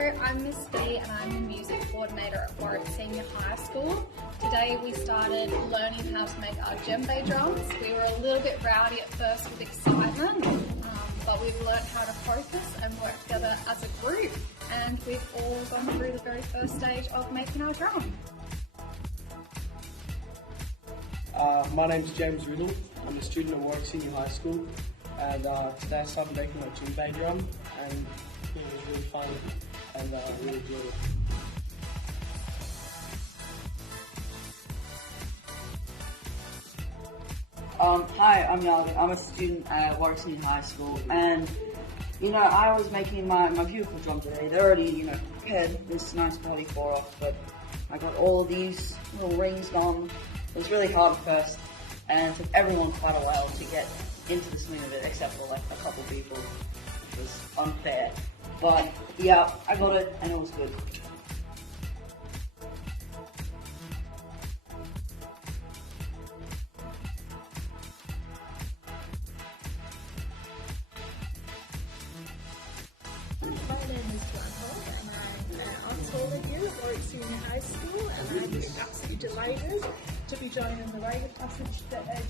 I'm Miss B and I'm the music coordinator at Warwick Senior High School. Today we started learning how to make our djembe drums. We were a little bit rowdy at first with excitement, but we've learned how to focus and work together as a group, and we've all gone through the very first stage of making our drum. My name's James Riddle. I'm a student at Warwick Senior High School, and today I started making my djembe drum, and it was really fun, and I really enjoyed it. Hi, I'm Yali. I'm a student at Warwick Senior High School, and I was making my beautiful drum today. They're already prepared. This nice body for off, but I got all these little rings on. It was really hard at first, and it took everyone quite a while to get into the swing of it, except for like a couple people, which was unfair. But yeah, I got it, and it was good. My name is Joanne and I'm Antola here at Warwick Senior High School, and I'm absolutely delighted to be joining the Rite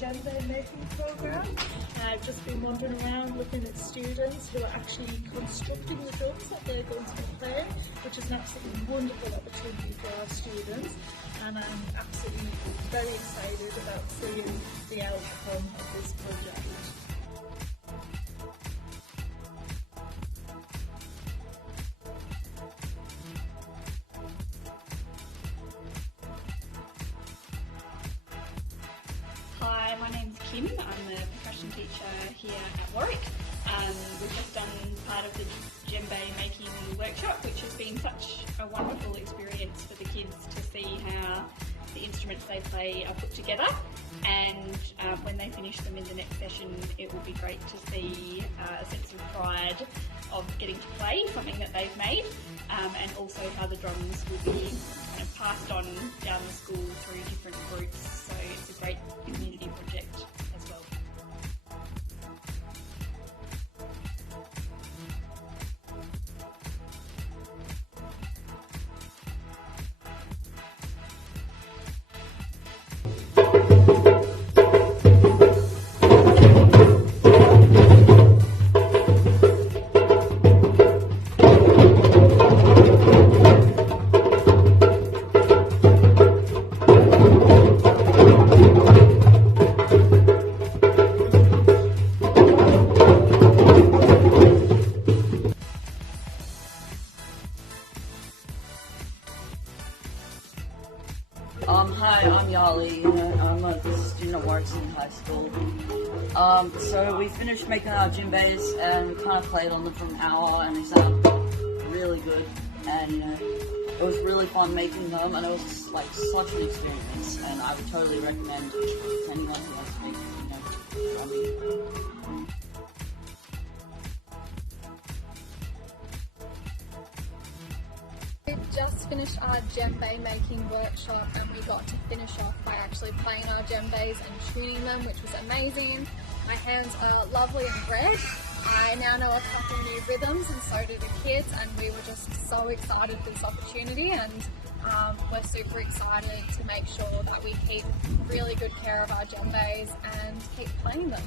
Djembe making programme. I've just been wandering around looking at students who are actually constructing the drums that they're going to be playing, which is an absolutely wonderful opportunity for our students, and I'm absolutely very excited about seeing the outcome of this project. Hi, my name's Kim. I'm the percussion teacher here at Warwick. We've just done part of the djembe making workshop, which has been such a wonderful experience for the kids to see how the instruments they play are put together, and when they finish them in the next session, it will be great to see a sense of pride of getting to play something that they've made, and also how the drums will be kind of passed on down the school through different groups. So it's a great community project as well. Hi, I'm Yali. I'm a student at Warwick Senior High School. So we finished making our djembes, and we kind of played on them for an hour, and they sound really good. And it was really fun making them, and it was like such an experience. And I would totally recommend to anyone who wants to make drumming. We just finished our djembe making workshop, and we got to finish off by actually playing our djembes and tuning them, which was amazing. My hands are lovely and red. I now know a couple new rhythms, and so do the kids, and we were just so excited for this opportunity, and we're super excited to make sure that we keep really good care of our djembes and keep playing them.